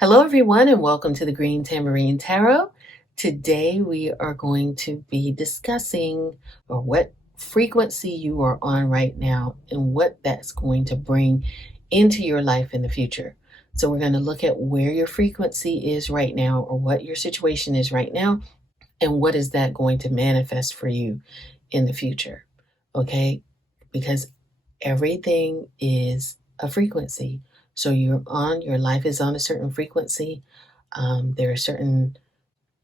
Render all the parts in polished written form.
Hello, everyone, and welcome to the Green Tambourine Tarot. Today, we are going to be discussing what frequency you are on right now and what that's going to bring into your life in the future. So, we're going to look at where your frequency is right now, or what your situation is right now, and what is that going to manifest for you in the future. Okay? Because everything is a frequency. So your life is on a certain frequency. There are certain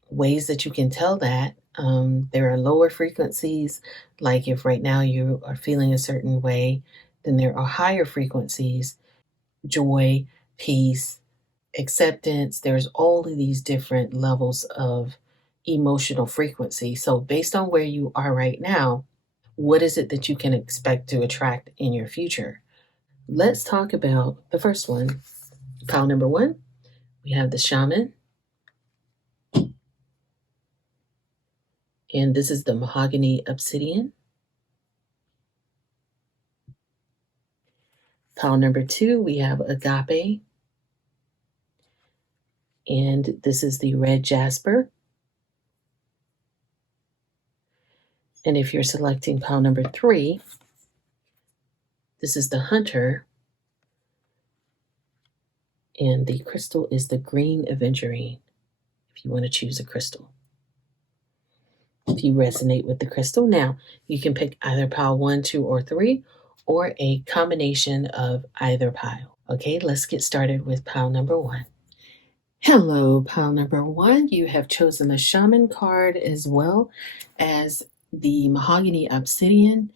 ways that you can tell that. There are lower frequencies, like if right now you are feeling a certain way, then there are higher frequencies, joy, peace, acceptance. There's all of these different levels of emotional frequency. So based on where you are right now, what is it that you can expect to attract in your future? Let's talk about the first one. Pile number one, we have the shaman. And this is the mahogany obsidian. Pile number two, we have agape. And this is the red jasper. And if you're selecting pile number three, this is the hunter. And the crystal is the green aventurine, if you want to choose a crystal. If you resonate with the crystal, now you can pick either pile 1, 2, or 3, or a combination of either pile. Okay, let's get started with pile number 1. Hello, pile number 1. You have chosen the shaman card as well as the mahogany obsidian.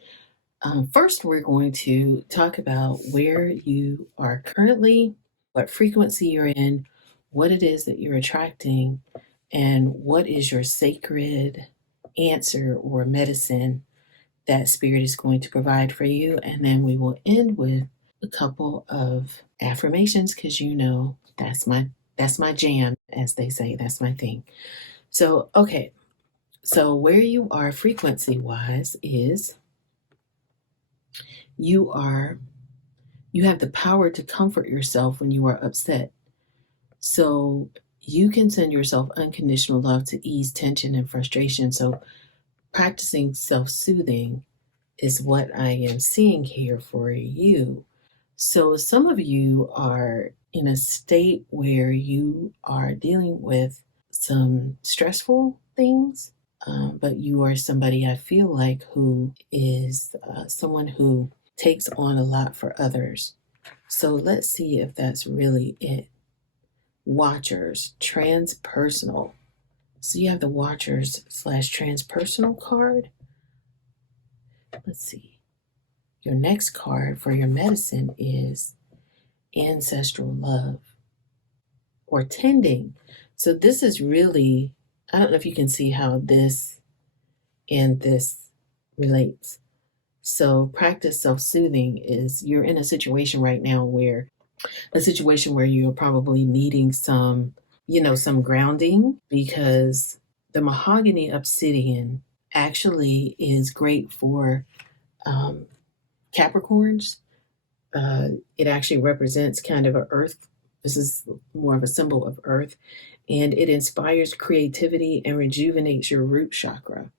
First, we're going to talk about where you are currently, what frequency you're in, what it is that you're attracting, and what is your sacred answer or medicine that spirit is going to provide for you. And then we will end with a couple of affirmations, because that's my jam, as they say. That's my thing. So okay, so where you are frequency wise is you have the power to comfort yourself when you are upset. So you can send yourself unconditional love to ease tension and frustration. So practicing self-soothing is what I am seeing here for you. So some of you are in a state where you are dealing with some stressful things, but you are somebody, I feel like, who is someone who takes on a lot for others. So let's see if that's really it. Watchers, transpersonal. So you have the Watchers / transpersonal card. Let's see. Your next card for your medicine is ancestral love or tending. So this is really, I don't know if you can see how this and this relates. So practice self-soothing is you're in a situation right now where you're probably needing some grounding, because the mahogany obsidian actually is great for Capricorns. It actually represents kind of a earth. This is more of a symbol of earth, and it inspires creativity and rejuvenates your root chakra.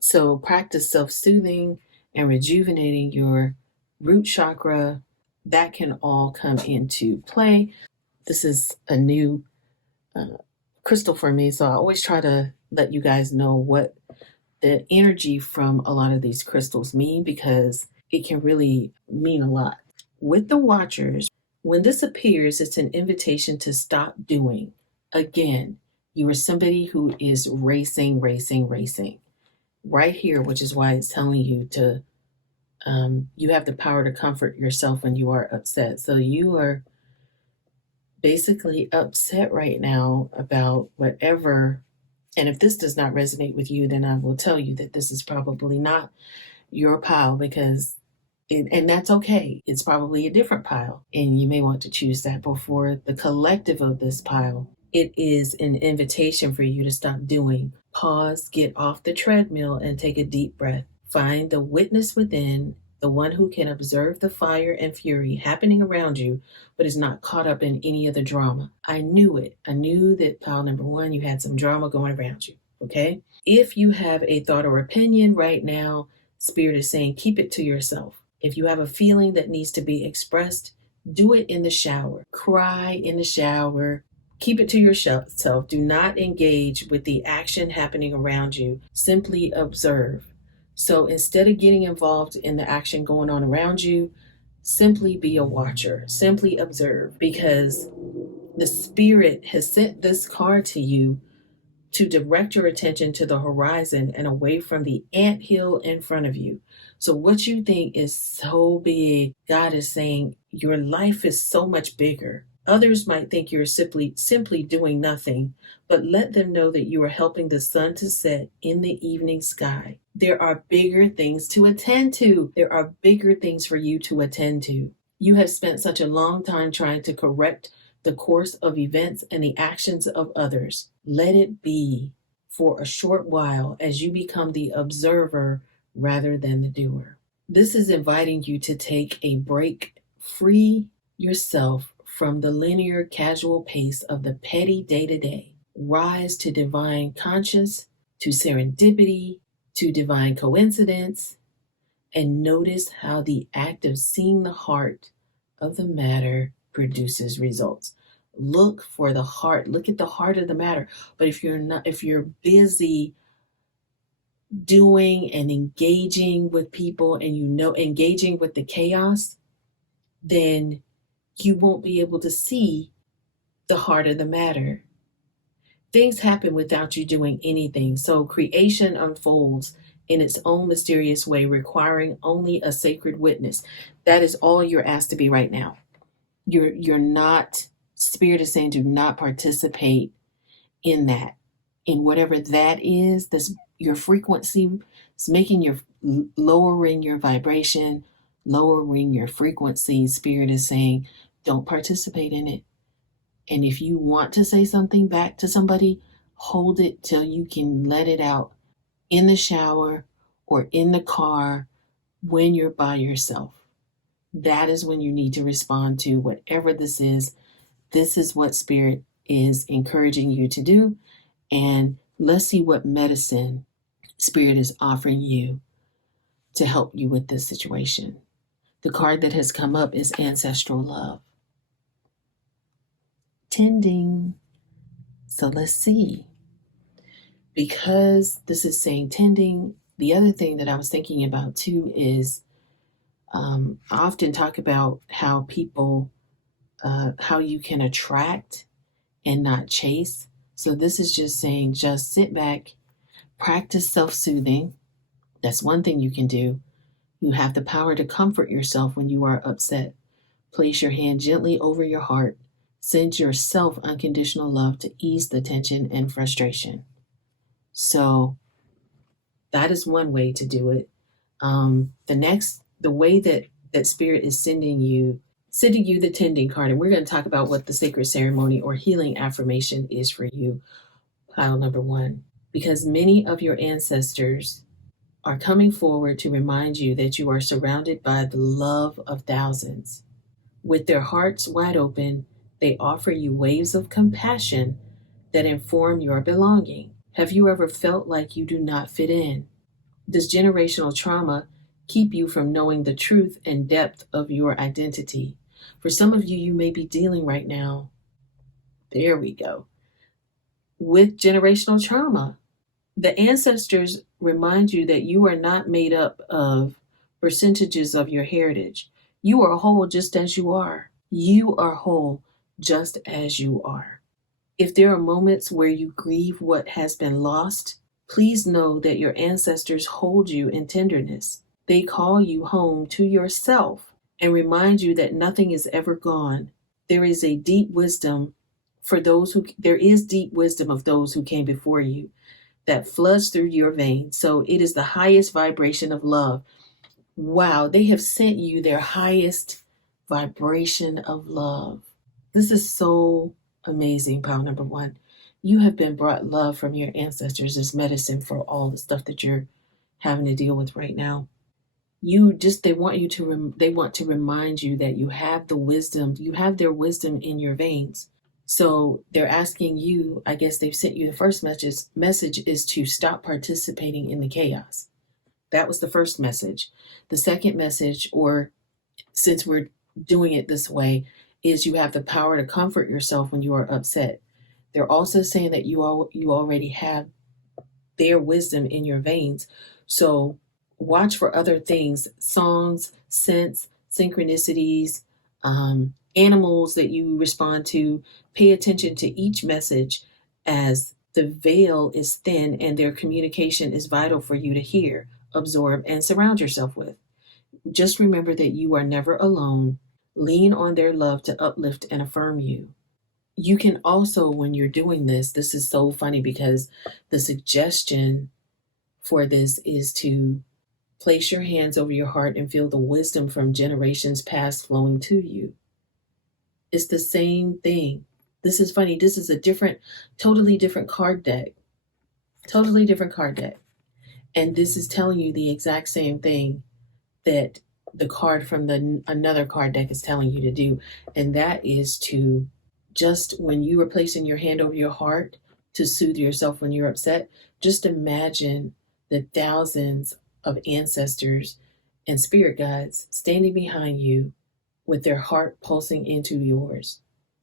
So practice self-soothing and rejuvenating your root chakra. That can all come into play. This is a new crystal for me, so I always try to let you guys know what the energy from a lot of these crystals mean, because it can really mean a lot. With the Watchers, when this appears, it's an invitation to stop doing. Again, you are somebody who is racing right here, which is why it's telling you to you have the power to comfort yourself when you are upset. So you are basically upset right now about whatever. And if this does not resonate with you, then I will tell you that this is probably not your pile, and that's okay. It's probably a different pile, and you may want to choose that. But for the collective of this pile, it is an invitation for you to stop doing. Pause, get off the treadmill, and take a deep breath. Find the witness within the one who can observe the fire and fury happening around you, but is not caught up in any of the drama. I knew it. I knew that pile number one, you had some drama going around you. Okay? If you have a thought or opinion right now, Spirit is saying keep it to yourself. If you have a feeling that needs to be expressed, do it in the shower. Cry in the shower. Keep it to yourself. Do not engage with the action happening around you. Simply observe. So instead of getting involved in the action going on around you, simply be a watcher. Simply observe, because the Spirit has sent this card to you to direct your attention to the horizon and away from the anthill in front of you. So, what you think is so big, God is saying your life is so much bigger. Others might think you're simply doing nothing, but let them know that you are helping the sun to set in the evening sky. There are bigger things to attend to. There are bigger things for you to attend to. You have spent such a long time trying to correct the course of events and the actions of others. Let it be for a short while as you become the observer rather than the doer. This is inviting you to take a break, free yourself from the linear, casual pace of the petty day-to-day. Rise to divine conscience, to serendipity, to divine coincidence, and notice how the act of seeing the heart of the matter produces results. Look for the heart. Look at the heart of the matter. But if you're busy doing and engaging with people, and engaging with the chaos, then you won't be able to see the heart of the matter. Things happen without you doing anything. So creation unfolds in its own mysterious way, requiring only a sacred witness. That is all you're asked to be right now. You're not, Spirit is saying, do not participate in that. In whatever that is, that's your frequency. It's making your lowering your vibration, lowering your frequency. Spirit is saying, don't participate in it. And if you want to say something back to somebody, hold it till you can let it out in the shower or in the car when you're by yourself. That is when you need to respond to whatever this is. This is what Spirit is encouraging you to do. And let's see what medicine Spirit is offering you to help you with this situation. The card that has come up is Ancestral Love. Tending. So let's see. Because this is saying tending, the other thing that I was thinking about too is I often talk about how people, how you can attract and not chase. So this is just saying, just sit back, practice self-soothing. That's one thing you can do. You have the power to comfort yourself when you are upset. Place your hand gently over your heart. Send yourself unconditional love to ease the tension and frustration. So that is one way to do it. The way that Spirit is sending you the tending card, and we're going to talk about what the sacred ceremony or healing affirmation is for you, pile number one, because many of your ancestors are coming forward to remind you that you are surrounded by the love of thousands. With their hearts wide open, they offer you waves of compassion that inform your belonging. Have you ever felt like you do not fit in? Does generational trauma keep you from knowing the truth and depth of your identity? For some of you, you may be dealing right now, there we go, with generational trauma. The ancestors remind you that you are not made up of percentages of your heritage. You are whole just as you are. You are whole just as you are. If there are moments where you grieve what has been lost, please know that your ancestors hold you in tenderness. They call you home to yourself and remind you that nothing is ever gone. There is deep wisdom of those who came before you that floods through your veins. So it is the highest vibration of love. Wow, they have sent you their highest vibration of love. This is so amazing, pile number one. You have been brought love from your ancestors as medicine for all the stuff that you're having to deal with right now. they want to remind you that you have the wisdom, you have their wisdom in your veins. So they're asking you, I guess they've sent you the first message is to stop participating in the chaos. That was the first message. The second message, or since we're doing it this way, is you have the power to comfort yourself when you are upset. They're also saying that you already have their wisdom in your veins. So watch for other things, songs, scents, synchronicities, animals that you respond to. Pay attention to each message, as the veil is thin and their communication is vital for you to hear, absorb, and surround yourself with. Just remember that you are never alone. Lean on their love to uplift and affirm you. You can also, when you're doing this is so funny because the suggestion for this is to place your hands over your heart and feel the wisdom from generations past flowing to you. It's the same thing. This is funny. This is a totally different card deck. Totally different card deck. And this is telling you the exact same thing that the card from another card deck is telling you to do. And that is to, just when you are placing your hand over your heart to soothe yourself when you're upset, just imagine the thousands of ancestors and spirit guides standing behind you with their heart pulsing into yours.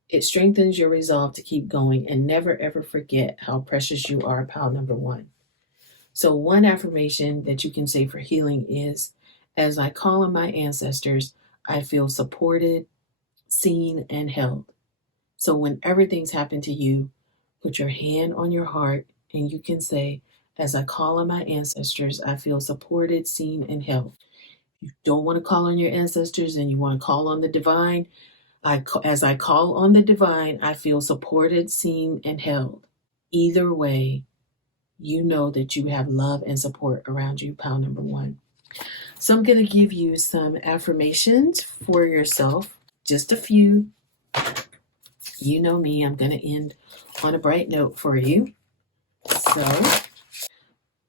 It strengthens your resolve to keep going and never ever forget how precious you are, pile number one. So, one affirmation that you can say for healing is, as I call on my ancestors, I feel supported, seen, and held. So when everything's happened to you, put your hand on your heart and you can say, as I call on my ancestors, I feel supported, seen, and held. If you don't want to call on your ancestors and you want to call on the divine, as I call on the divine, I feel supported, seen, and held. Either way, you know that you have love and support around you, pile number one. So I'm going to give you some affirmations for yourself, just a few. You know me, I'm going to end on a bright note for you. So,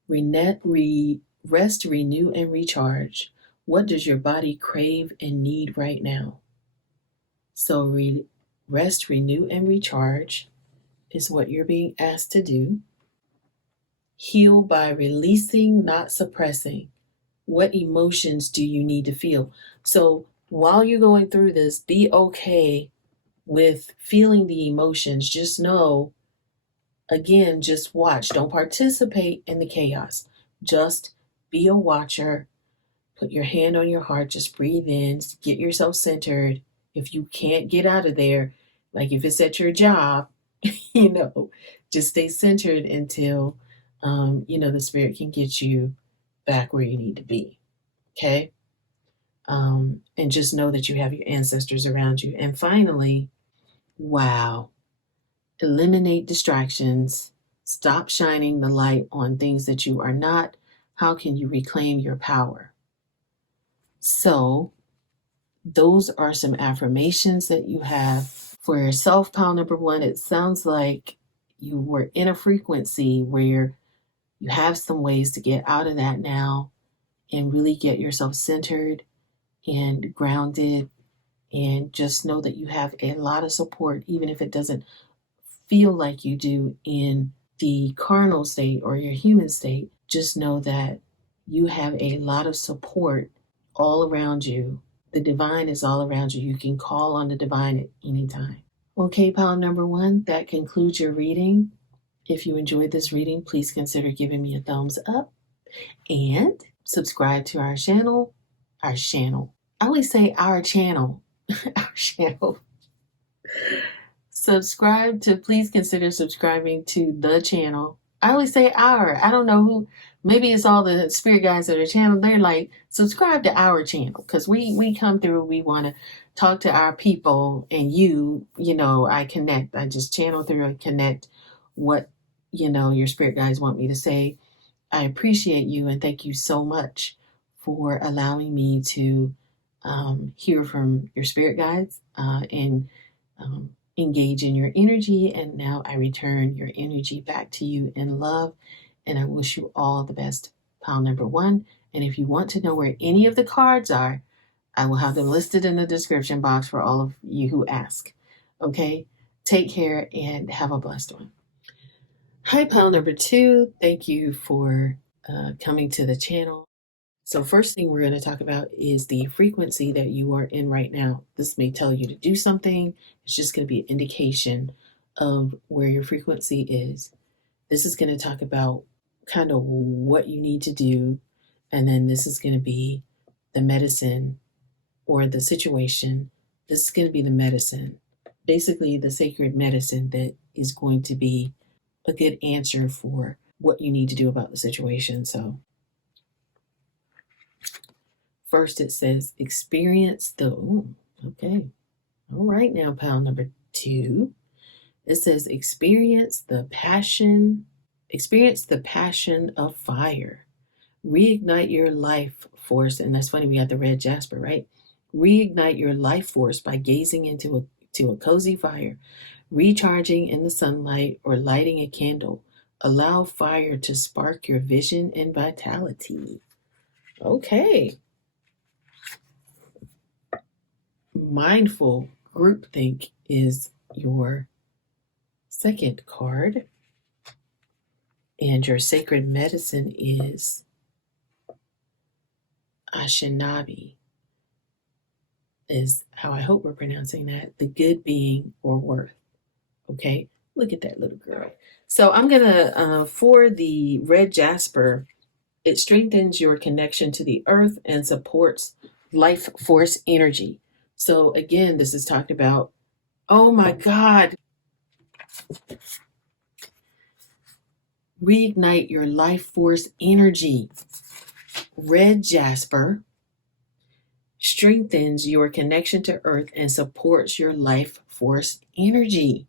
rest, renew, and recharge. What does your body crave and need right now? So, rest, renew, and recharge is what you're being asked to do. Heal by releasing, not suppressing. What emotions do you need to feel? So, while you're going through this, be okay with feeling the emotions. Just know, again, just watch. Don't participate in the chaos. Just be a watcher. Put your hand on your heart. Just breathe in. Get yourself centered. If you can't get out of there, like if it's at your job, just stay centered until, the spirit can get you back where you need to be. Okay? And just know that you have your ancestors around you. And finally, wow. Eliminate distractions. Stop shining the light on things that you are not. How can you reclaim your power? So, those are some affirmations that you have for yourself, pile number one. It sounds like you were in a frequency where you have some ways to get out of that now and really get yourself centered and grounded, and just know that you have a lot of support, even if it doesn't feel like you do in the carnal state or your human state. Just know that you have a lot of support all around you. The divine is all around you. You can call on the divine at any time. Okay, pile number one, that concludes your reading. If you enjoyed this reading, please consider giving me a thumbs up and subscribe to our channel. Our channel. I always say our channel. Our channel. Please consider subscribing to the channel. I always say our. I don't know who. Maybe it's all the spirit guys that are channel. They're like, subscribe to our channel, because we come through. We want to talk to our people, and I connect. I just channel through and connect what your spirit guides want me to say. I appreciate you and thank you so much for allowing me to hear from your spirit guides and engage in your energy. And now I return your energy back to you in love. And I wish you all the best, pile number one. And if you want to know where any of the cards are, I will have them listed in the description box for all of you who ask. Okay? Take care and have a blessed one. Hi, pile number 2. Thank you for coming to the channel. So, first thing we're going to talk about is the frequency that you are in right now. This may tell you to do something, it's just going to be an indication of where your frequency is. This is going to talk about kind of what you need to do, and then this is going to be the medicine or the situation. This is going to be the medicine, basically, the sacred medicine that is going to be a good answer for what you need to do about the situation. So, first it says experience the, okay. All right, now, pile number 2. It says experience the passion of fire. Reignite your life force. And that's funny, we got the red jasper, right? Reignite your life force by gazing into a cozy fire, recharging in the sunlight, or lighting a candle. Allow fire to spark your vision and vitality. Okay. Mindful groupthink is your second card. And your sacred medicine is Ashinabi, is how I hope we're pronouncing that. The good being or worth. Okay, look at that little girl. So I'm going to, for the red jasper, it strengthens your connection to the earth and supports life force energy. So again, this is talked about, oh my God, reignite your life force energy. Red jasper strengthens your connection to earth and supports your life force energy.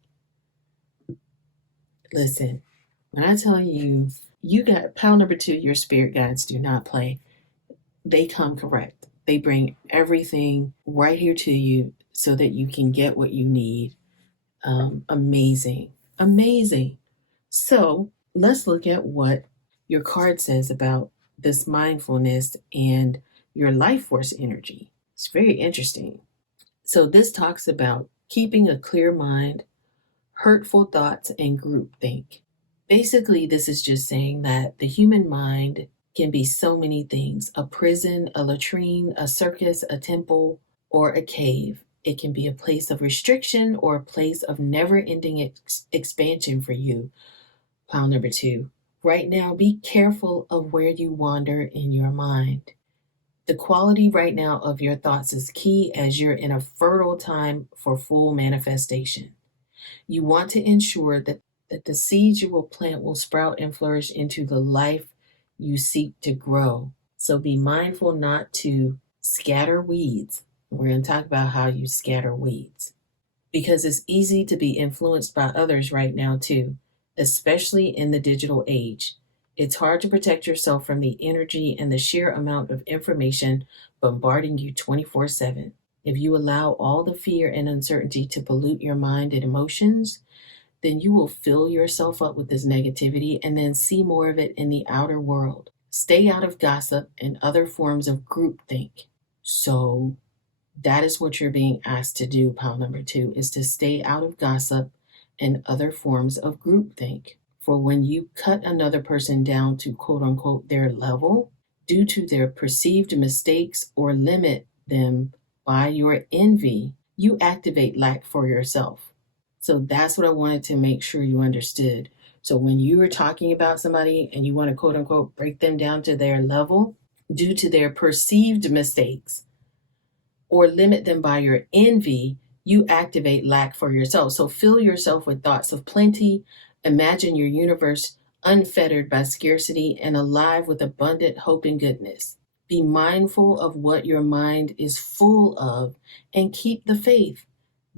Listen, when I tell you, you got pile number 2, your spirit guides do not play. They come correct. They bring everything right here to you so that you can get what you need. Amazing. Amazing. So let's look at what your card says about this mindfulness and your life force energy. It's very interesting. So this talks about keeping a clear mind, hurtful thoughts, and groupthink. Basically, this is just saying that the human mind can be so many things: a prison, a latrine, a circus, a temple, or a cave. It can be a place of restriction or a place of never ending expansion for you. Pile number 2. Right now, be careful of where you wander in your mind. The quality right now of your thoughts is key as you're in a fertile time for full manifestation. You want to ensure that the seeds you will plant will sprout and flourish into the life you seek to grow. So be mindful not to scatter weeds. We're going to talk about how you scatter weeds, because it's easy to be influenced by others right now too, especially in the digital age. It's hard to protect yourself from the energy and the sheer amount of information bombarding you 24/7. If you allow all the fear and uncertainty to pollute your mind and emotions, then you will fill yourself up with this negativity and then see more of it in the outer world. Stay out of gossip and other forms of groupthink. So that is what you're being asked to do, pile number 2, is to stay out of gossip and other forms of groupthink. For when you cut another person down to quote unquote their level due to their perceived mistakes or limit them by your envy, you activate lack for yourself. So that's what I wanted to make sure you understood. So when you are talking about somebody and you want to quote unquote break them down to their level due to their perceived mistakes or limit them by your envy, you activate lack for yourself. So fill yourself with thoughts of plenty. Imagine your universe unfettered by scarcity and alive with abundant hope and goodness. Be mindful of what your mind is full of and keep the faith.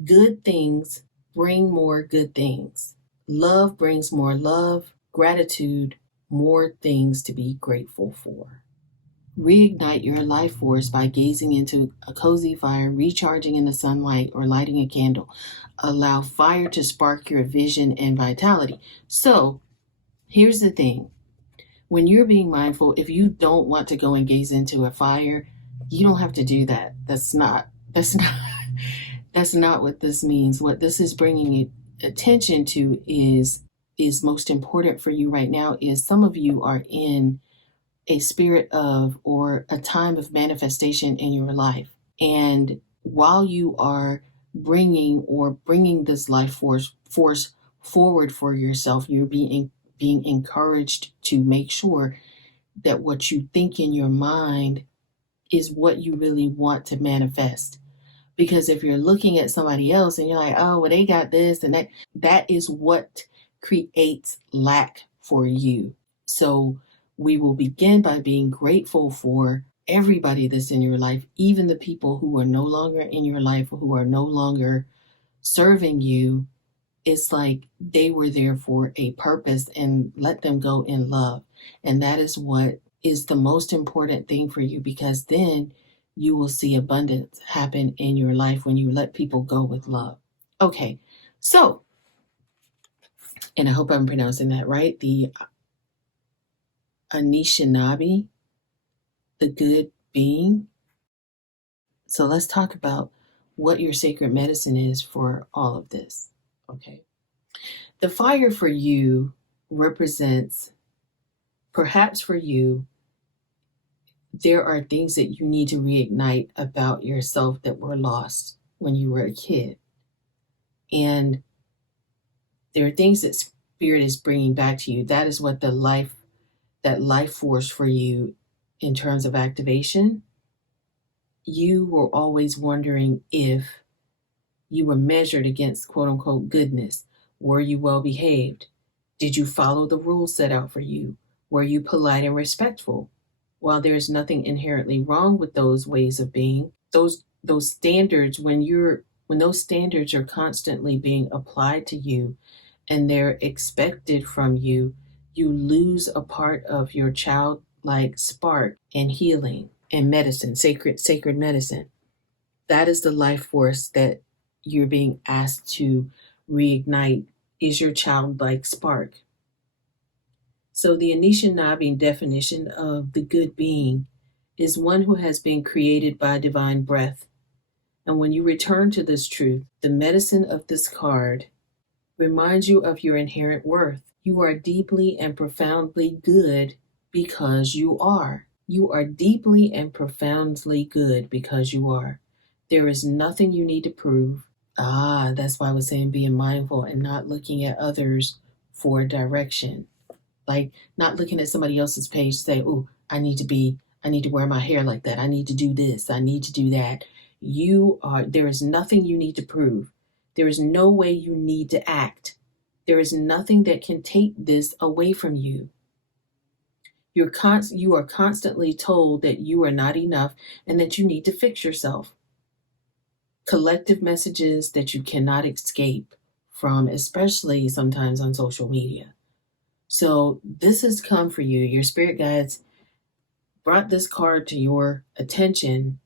Good things bring more good things. Love brings more love. Gratitude, more things to be grateful for. Reignite your life force by gazing into a cozy fire, recharging in the sunlight, or lighting a candle. Allow fire to spark your vision and vitality. So, here's the thing. when you're being mindful, if you don't want to go and gaze into a fire, you don't have to do that. That's not that's not what this means. What this is bringing attention to is most important for you right now is some of you are in a spirit of or a time of manifestation in your life. And while you are bringing this life force forward for yourself, you're being encouraged to make sure that what you think in your mind is what you really want to manifest. Because if you're looking at somebody else and you're like, oh, well, they got this and that, that is what creates lack for you. So we will begin by being grateful for everybody that's in your life, even the people who are no longer in your life, who are no longer serving you. It's like they were there for a purpose, and let them go in love. And that is what is the most important thing for you, because then you will see abundance happen in your life when you let people go with love. Okay, so, and I hope I'm pronouncing that right, the Anishinaabe, the good being. So let's talk about what your sacred medicine is for all of this. Okay. The fire for you represents, perhaps for you, there are things that you need to reignite about yourself that were lost when you were a kid. And there are things that spirit is bringing back to you. That is what that life force for you in terms of activation. You were always wondering if you were measured against quote unquote goodness. Were you well behaved? Did you follow the rules set out for you? Were you polite and respectful? While there is nothing inherently wrong with those ways of being, those standards, when those standards are constantly being applied to you and they're expected from you, you lose a part of your childlike spark and healing and medicine, sacred medicine. That is the life force that you're being asked to reignite, is your childlike spark. So the Anishinaabe definition of the good being is one who has been created by divine breath. And when you return to this truth, the medicine of this card reminds you of your inherent worth. You are deeply and profoundly good because you are. You are deeply and profoundly good because you are. There is nothing you need to prove. That's why I was saying being mindful and not looking at others for direction. Like not looking at somebody else's page, say, oh, I need to wear my hair like that. I need to do this. I need to do that. There is nothing you need to prove. There is no way you need to act. There is nothing that can take this away from you. You are constantly told that you are not enough and that you need to fix yourself. Collective messages that you cannot escape from, especially sometimes on social media. So this has come for you. Your spirit guides brought this card to your attention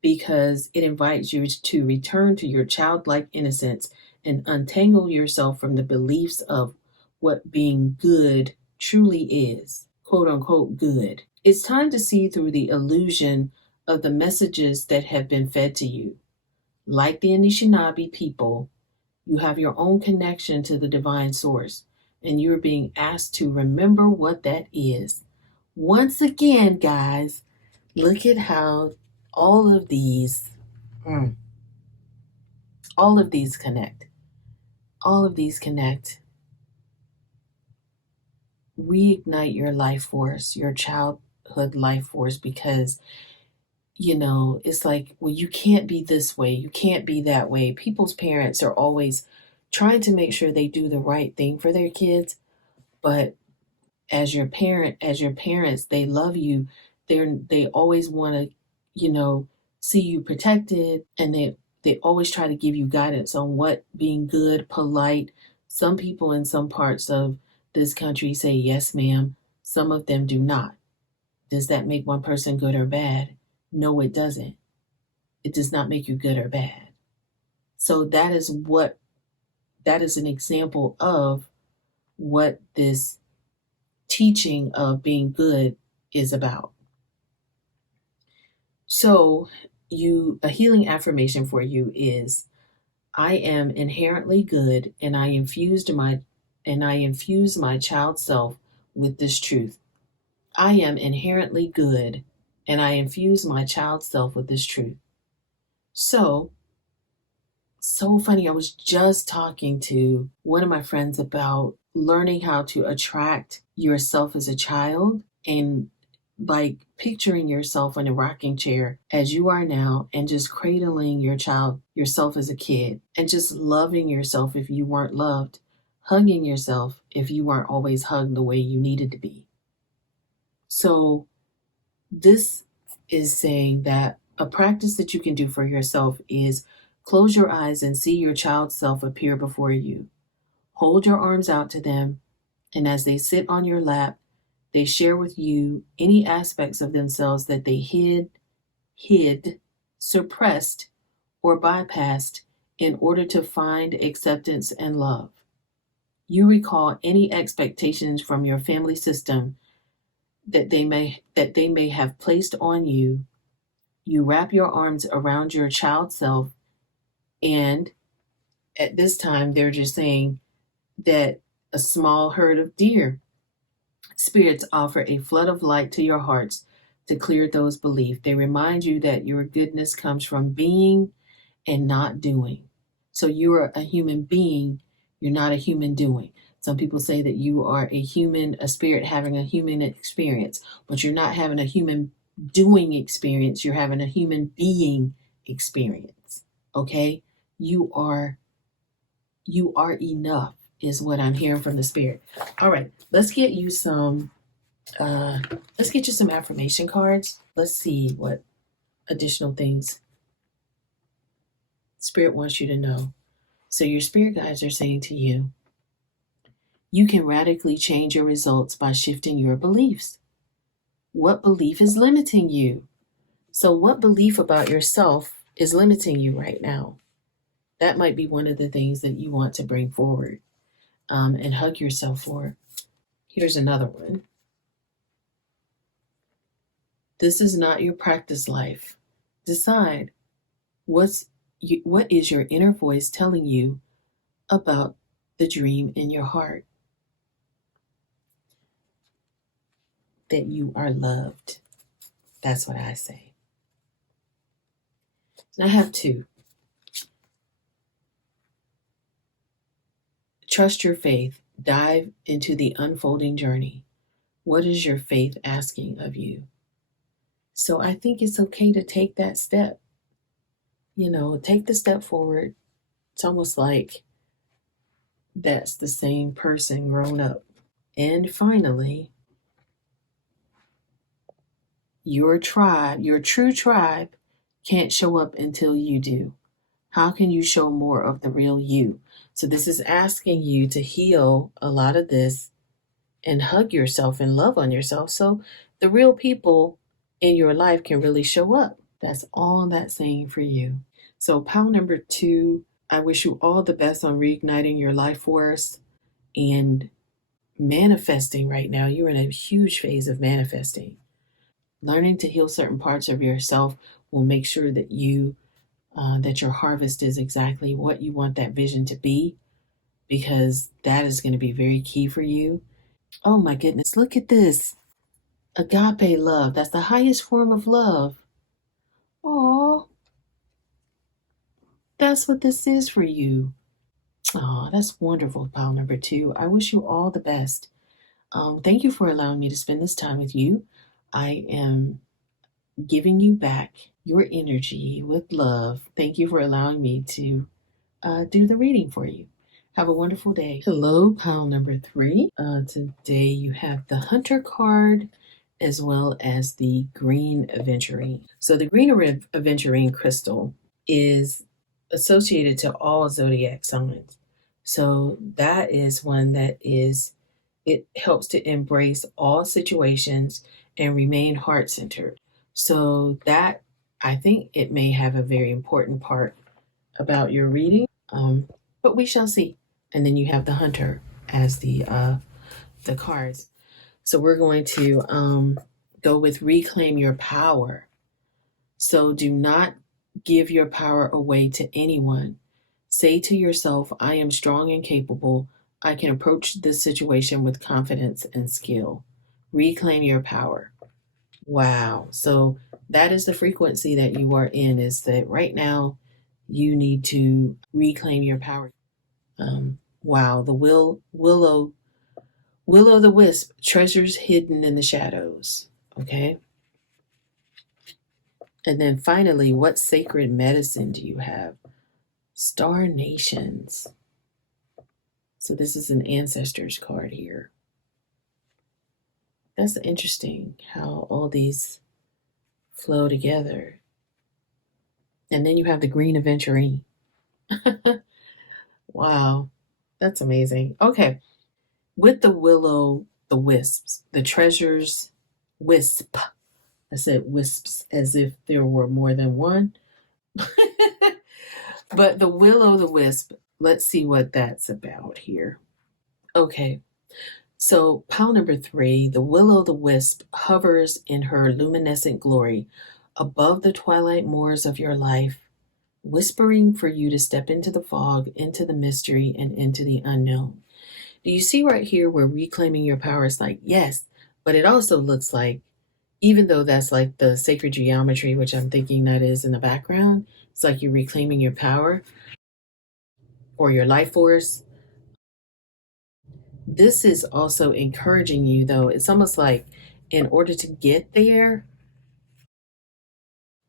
because it invites you to return to your childlike innocence and untangle yourself from the beliefs of what being good truly is, quote unquote good. It's time to see through the illusion of the messages that have been fed to you. Like the Anishinaabe people, you have your own connection to the divine source, and you're being asked to remember what that is. Once again, guys, look at how all of these, all of these connect. All of these connect. Reignite your life force, your childhood life force, because it's like, well, you can't be this way, you can't be that way. People's parents are always trying to make sure they do the right thing for their kids, but as your parents, they love you. They always want to, see you protected, and they always try to give you guidance on what being good, polite. Some people in some parts of this country say yes, ma'am. Some of them do not. Does that make one person good or bad? No, it doesn't. It does not make you good or bad. So that is an example of what this teaching of being good is about. So, a healing affirmation for you is I am inherently good and I infuse my child self with this truth. I am inherently good and I infuse my child self with this truth. So, so funny. I was just talking to one of my friends about learning how to attract yourself as a child and like picturing yourself in a rocking chair as you are now and just cradling yourself as a kid and just loving yourself if you weren't loved, hugging yourself if you weren't always hugged the way you needed to be. So, this is saying that a practice that you can do for yourself is close your eyes and see your child self appear before you. Hold your arms out to them, and as they sit on your lap, they share with you any aspects of themselves that they hid, suppressed, or bypassed in order to find acceptance and love. You recall any expectations from your family system that they may have placed on you. You wrap your arms around your child self, and at this time, they're just saying that a small herd of deer spirits offer a flood of light to your hearts to clear those beliefs. They remind you that your goodness comes from being and not doing. So you are a human being, you're not a human doing. Some people say that you are a spirit having a human experience, but you're not having a human doing experience, you're having a human being experience. Okay? You are you are enough is what I'm hearing from the spirit. All right, uh let's get you some affirmation cards. Let's see what additional things spirit wants you to know. So your spirit guides are saying to you, you can radically change your results by shifting your beliefs. What belief is limiting you? So, what belief about yourself is limiting you right now? That might be one of the things that you want to bring forward and hug yourself for. Here's another one. This is not your practice life. Decide what is your inner voice telling you about the dream in your heart, that you are loved. That's what I say. And I have two. Trust your faith. Dive into the unfolding journey. What is your faith asking of you? So I think it's okay to take that step. Take the step forward. It's almost like that's the same person grown up. And finally, your tribe, your true tribe, can't show up until you do. How can you show more of the real you? So this is asking you to heal a lot of this and hug yourself and love on yourself so the real people in your life can really show up. That's all that's saying for you. So, pile number 2, I wish you all the best on reigniting your life force and manifesting right now. You're in a huge phase of manifesting. Learning to heal certain parts of yourself will make sure that that your harvest is exactly what you want that vision to be, because that is going to be very key for you. Oh my goodness, look at this. Agape love. That's the highest form of love. Oh, that's what this is for you. Oh, that's wonderful, pile number 2. I wish you all the best. Thank you for allowing me to spend this time with you. I am giving you back your energy with love. Thank you for allowing me to do the reading for you. Have a wonderful day. Hello, pile number 3. Today you have the Hunter card as well as the green aventurine. So the green aventurine crystal is associated to all zodiac signs. So that is one that it helps to embrace all situations and remain heart centered. So that, I think it may have a very important part about your reading, but we shall see. And then you have the Hunter as the cards. So we're going to go with reclaim your power. So do not give your power away to anyone. Say to yourself, I am strong and capable. I can approach this situation with confidence and skill. Reclaim your power. Wow. So that is the frequency that you are in, is that right now you need to reclaim your power. Wow. The willow the wisp, treasures hidden in the shadows. Okay. And then finally, what sacred medicine do you have? Star Nations. So this is an ancestors card here. That's interesting how all these flow together. And then you have the green aventurine. Wow, that's amazing. Okay, with the willow, the wisps, the treasures, wisp. I said wisps as if there were more than one. But the willow, the wisp, let's see what that's about here. Okay, so pile number 3, the willow, the wisp hovers in her luminescent glory above the twilight moors of your life, whispering for you to step into the fog, into the mystery, and into the unknown. Do you see right here where reclaiming your power is like, yes, but it also looks like, even though that's like the sacred geometry, which I'm thinking that is in the background, it's like you're reclaiming your power or your life force. This is also encouraging you, though. It's almost like in order to get there,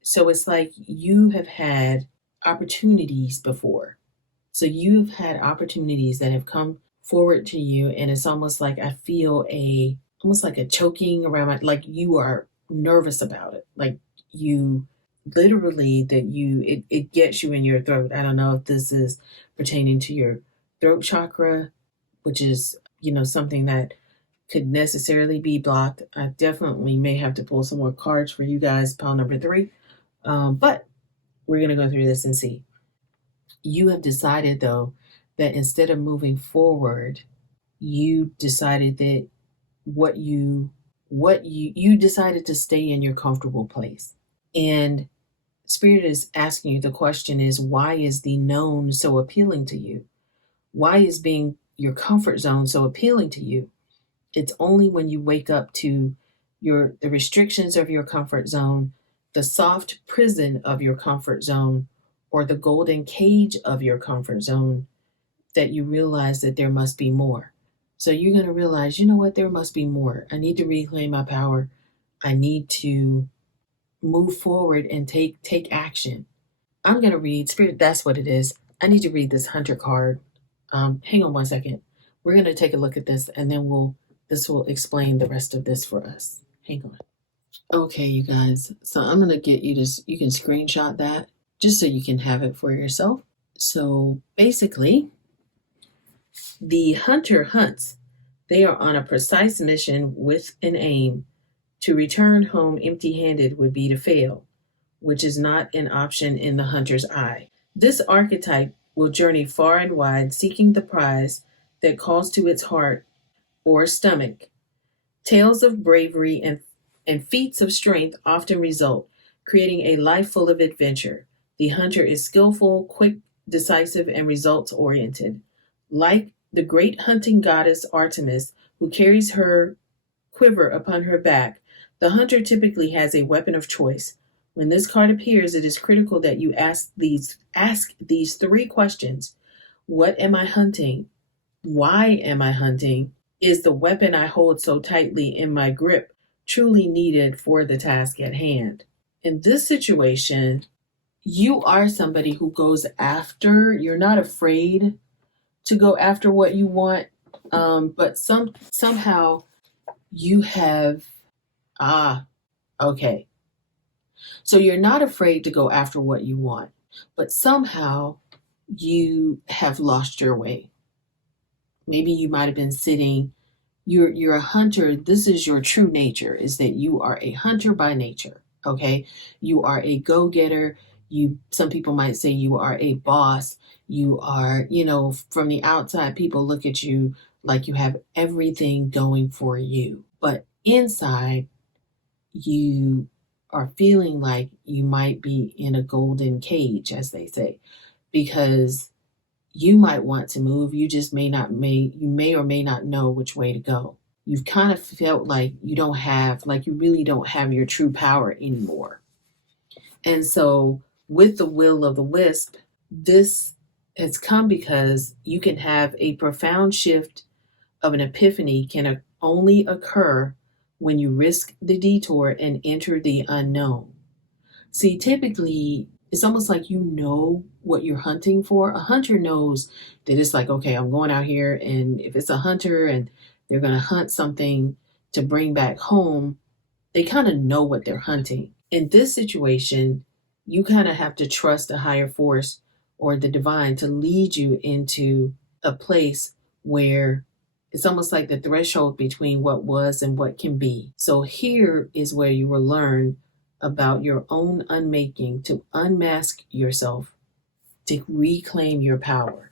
so it's like you have had opportunities before. So you've had opportunities that have come forward to you, and it's almost like I feel almost like a choking around like you are nervous about it. Like you literally that it gets you in your throat. I don't know if this is pertaining to your throat chakra, which is, something that could necessarily be blocked. I definitely may have to pull some more cards for you guys, pile number 3. But we're going to go through this and see. You have decided, though, that instead of moving forward, you decided that you decided to stay in your comfortable place. And Spirit is asking you, the question is, why is the known so appealing to you? Why is being your comfort zone so appealing to you? It's only when you wake up to the restrictions of your comfort zone, the soft prison of your comfort zone, or the golden cage of your comfort zone, that you realize that there must be more. So you're going to realize, you know what, there must be more. I need to reclaim my power. I need to move forward and take action. I'm going to read, Spirit, that's what it is. I need to read this hunter card. Hang on one second. We're going to take a look at this, and then this will explain the rest of this for us. Hang on. Okay, you guys. So I'm going to get you to, you can screenshot that just so you can have it for yourself. So basically, the hunter hunts. They are on a precise mission with an aim. To return home empty-handed would be to fail, which is not an option in the hunter's eye. This archetype will journey far and wide seeking the prize that calls to its heart or stomach. Tales of bravery and feats of strength often result, creating a life full of adventure. The hunter is skillful, quick, decisive, and results oriented. Like the great hunting goddess Artemis, who carries her quiver upon her back, the hunter typically has a weapon of choice. When this card appears, it is critical that you ask these 3 questions. What am I hunting? Why am I hunting? Is the weapon I hold so tightly in my grip truly needed for the task at hand? In this situation, you are somebody who goes after, you're not afraid to go after what you want, but somehow you have, okay. So you're not afraid to go after what you want, but somehow you have lost your way. Maybe you might have been sitting, you're a hunter. This is your true nature, is that you are a hunter by nature. Okay. You are a go-getter. Some people might say you are a boss. You are, from the outside, people look at you like you have everything going for you. but inside you are feeling like you might be in a golden cage, as they say, because you might want to move. You just you may or may not know which way to go. You've kind of felt like you really don't have your true power anymore. And so, with the will of the wisp, this has come because you can have a profound shift of an epiphany can only occur when you risk the detour and enter the unknown. See, typically, it's almost like you know what you're hunting for. A hunter knows that it's like, okay, I'm going out here, and if it's a hunter and they're going to hunt something to bring back home, they kind of know what they're hunting. In this situation, you kind of have to trust a higher force or the divine to lead you into a place where it's almost like the threshold between what was and what can be. So here is where you will learn about your own unmaking, to unmask yourself, to reclaim your power.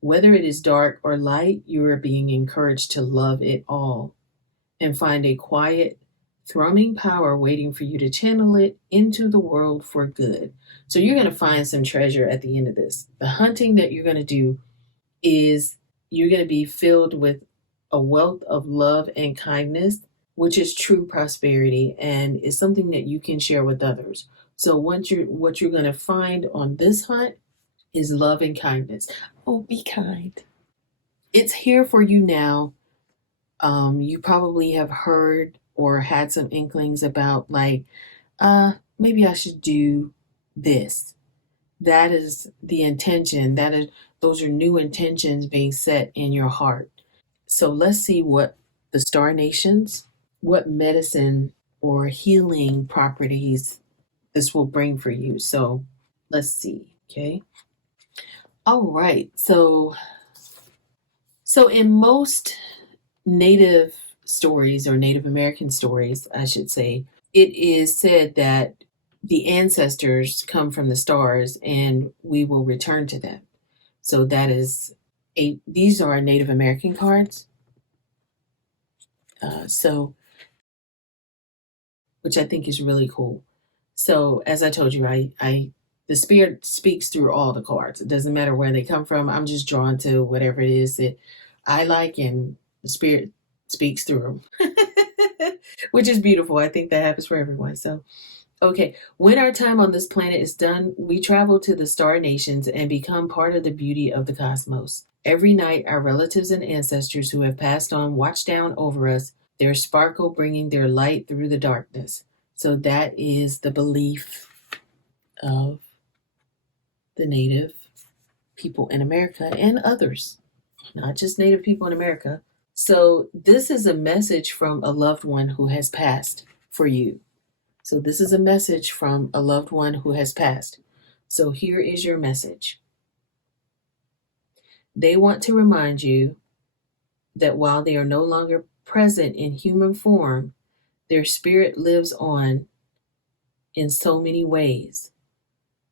Whether it is dark or light, you are being encouraged to love it all and find a quiet, thrumming power waiting for you to channel it into the world for good. So you're going to find some treasure at the end of this. The hunting that you're going to do is you're going to be filled with a wealth of love and kindness, which is true prosperity and is something that you can share with others. So what you're going to find on this hunt is love and kindness. Oh, be kind. It's here for you now. You probably have heard or had some inklings about like, maybe I should do this. That is the intention. Those are new intentions being set in your heart. So let's see what the star nations, what medicine or healing properties this will bring for you. So let's see. Okay. All right. So in most Native stories, or Native American stories, I should say, it is said that the ancestors come from the stars and we will return to them. So that is these are Native American cards. So, which I think is really cool. So as I told you, the spirit speaks through all the cards. It doesn't matter where they come from. I'm just drawn to whatever it is that I like, and the spirit speaks through them, which is beautiful. I think that happens for everyone. So, okay, when our time on this planet is done, we travel to the star nations and become part of the beauty of the cosmos. Every night, our relatives and ancestors who have passed on watch down over us, their sparkle bringing their light through the darkness. So that is the belief of the Native people in America and others, not just Native people in America. So this is a message from a loved one who has passed for you. So this is a message from a loved one who has passed. So here is your message. They want to remind you that while they are no longer present in human form, their spirit lives on in so many ways.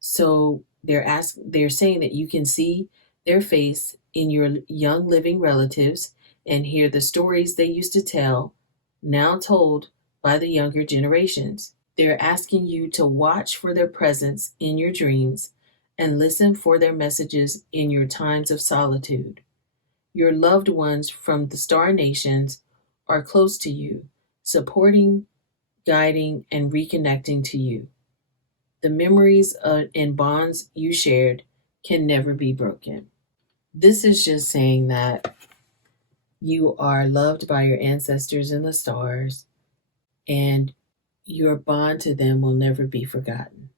So they're saying that you can see their face in your young living relatives and hear the stories they used to tell, now told by the younger generations. They're asking you to watch for their presence in your dreams and listen for their messages in your times of solitude. Your loved ones from the star nations are close to you, supporting, guiding, and reconnecting to you. The memories and bonds you shared can never be broken. This is just saying that you are loved by your ancestors in the stars, and your bond to them will never be forgotten.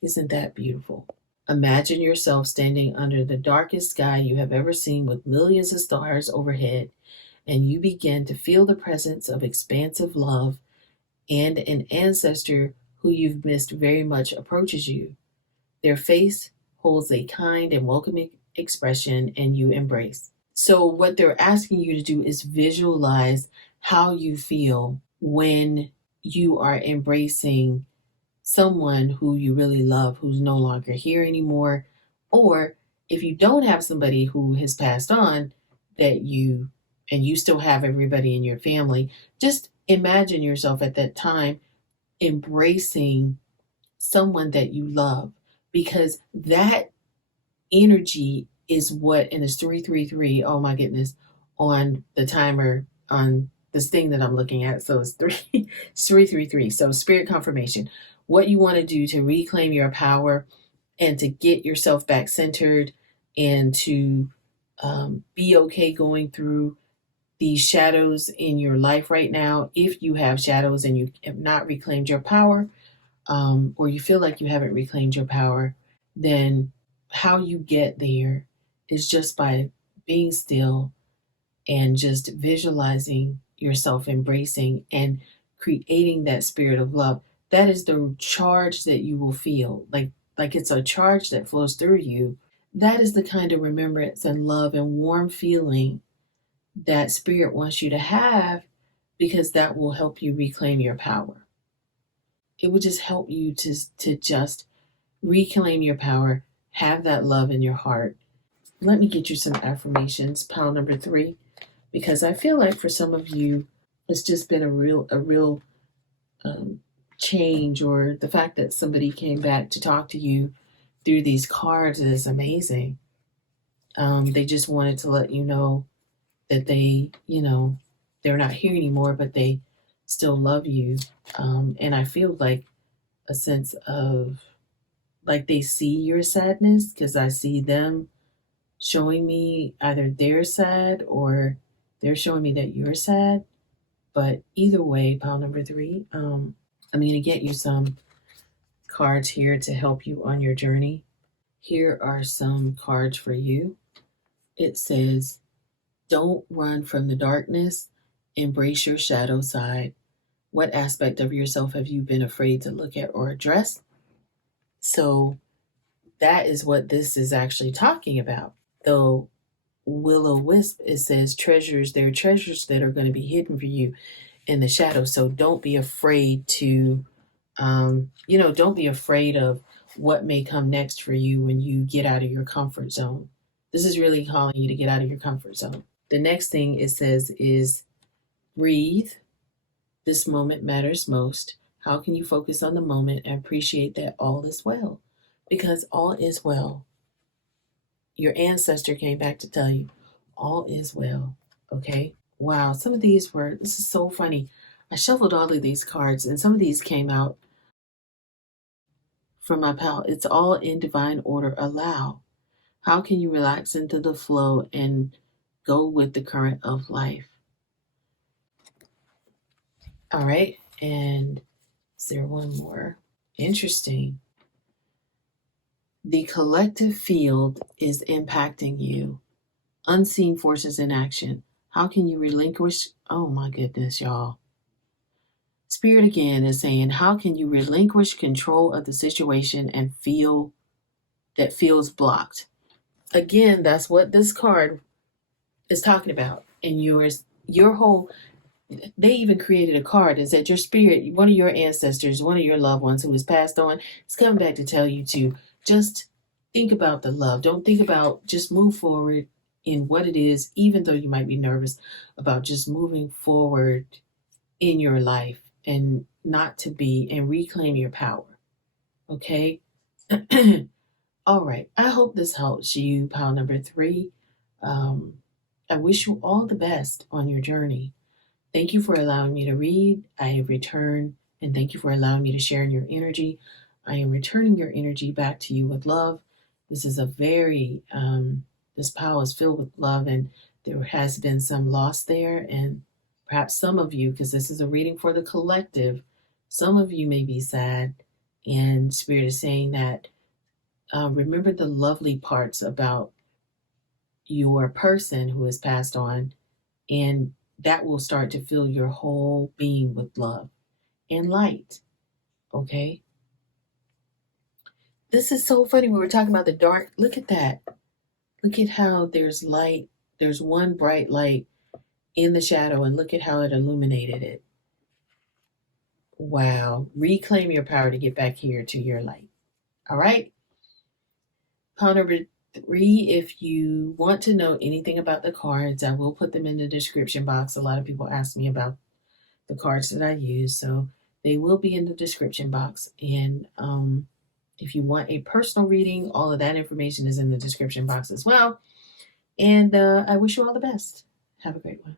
Isn't that beautiful? Imagine yourself standing under the darkest sky you have ever seen with millions of stars overhead, and you begin to feel the presence of expansive love, and an ancestor who you've missed very much approaches you. Their face holds a kind and welcoming expression, and you embrace. So, what they're asking you to do is visualize how you feel when you are embracing someone who you really love who's no longer here anymore, or if you don't have somebody who has passed on that you and you still have everybody in your family, just imagine yourself at that time embracing someone that you love, because that energy is what, and it's 333. Oh my goodness, on the timer on this thing that I'm looking at. So it's it's 333. So spirit confirmation. What you want to do to reclaim your power and to get yourself back centered and to be okay going through these shadows in your life right now. If you have shadows and you have not reclaimed your power, or you feel like you haven't reclaimed your power, then how you get there is just by being still and just visualizing yourself embracing and creating that spirit of love. That is the charge that you will feel like it's a charge that flows through you. That is the kind of remembrance and love and warm feeling that spirit wants you to have, because that will help you reclaim your power. It will just help you to just reclaim your power, have that love in your heart. Let me get you some affirmations, pile number 3, because I feel like for some of you, it's just been a real um, change, or the fact that somebody came back to talk to you through these cards is amazing. They just wanted to let you know that they're not here anymore, but they still love you. And I feel like a sense of like they see your sadness, because I see them showing me either they're sad or they're showing me that you're sad. But either way, pile number 3, I'm going to get you some cards here to help you on your journey. Here are some cards for you. It says, don't run from the darkness, embrace your shadow side. What aspect of yourself have you been afraid to look at or address? So that is what this is actually talking about. Though will o wisp, it says treasures, there are treasures that are going to be hidden for you in the shadow. So don't be afraid to, don't be afraid of what may come next for you when you get out of your comfort zone. This is really calling you to get out of your comfort zone. The next thing it says is breathe. This moment matters most. How can you focus on the moment and appreciate that all is well? Because all is well. Your ancestor came back to tell you all is well. Okay? Wow, some of these were, this is so funny. I shuffled all of these cards, and some of these came out from my pal. It's all in divine order. Allow. How can you relax into the flow and go with the current of life? All right. And is there one more? Interesting. The collective field is impacting you. Unseen forces in action. How can you relinquish? Oh my goodness, y'all. Spirit again is saying, how can you relinquish control of the situation and feel that feels blocked? Again, that's what this card is talking about. And your whole, they even created a card. Is that your spirit, one of your ancestors, one of your loved ones who has passed on, is coming back to tell you to just think about the love. Don't think about, just move forward in what it is, even though you might be nervous about just moving forward in your life and not to be and reclaim your power. Okay? All right. I hope this helps you, pile number 3. Um, I wish you all the best on your journey. Thank you for allowing me to read. I return, and thank you for allowing me to share in your energy. I am returning your energy back to you with love. This is a very, this pile is filled with love, and there has been some loss there. And perhaps some of you, because this is a reading for the collective, some of you may be sad. And Spirit is saying that remember the lovely parts about your person who has passed on, and that will start to fill your whole being with love and light. Okay? This is so funny. We were talking about the dark. Look at that. Look at how there's light. There's one bright light in the shadow, and look at how it illuminated it. Wow. Reclaim your power to get back here to your light. All right? Pile number 3, if you want to know anything about the cards, I will put them in the description box. A lot of people ask me about the cards that I use, so they will be in the description box. And if you want a personal reading, all of that information is in the description box as well. And I wish you all the best. Have a great one.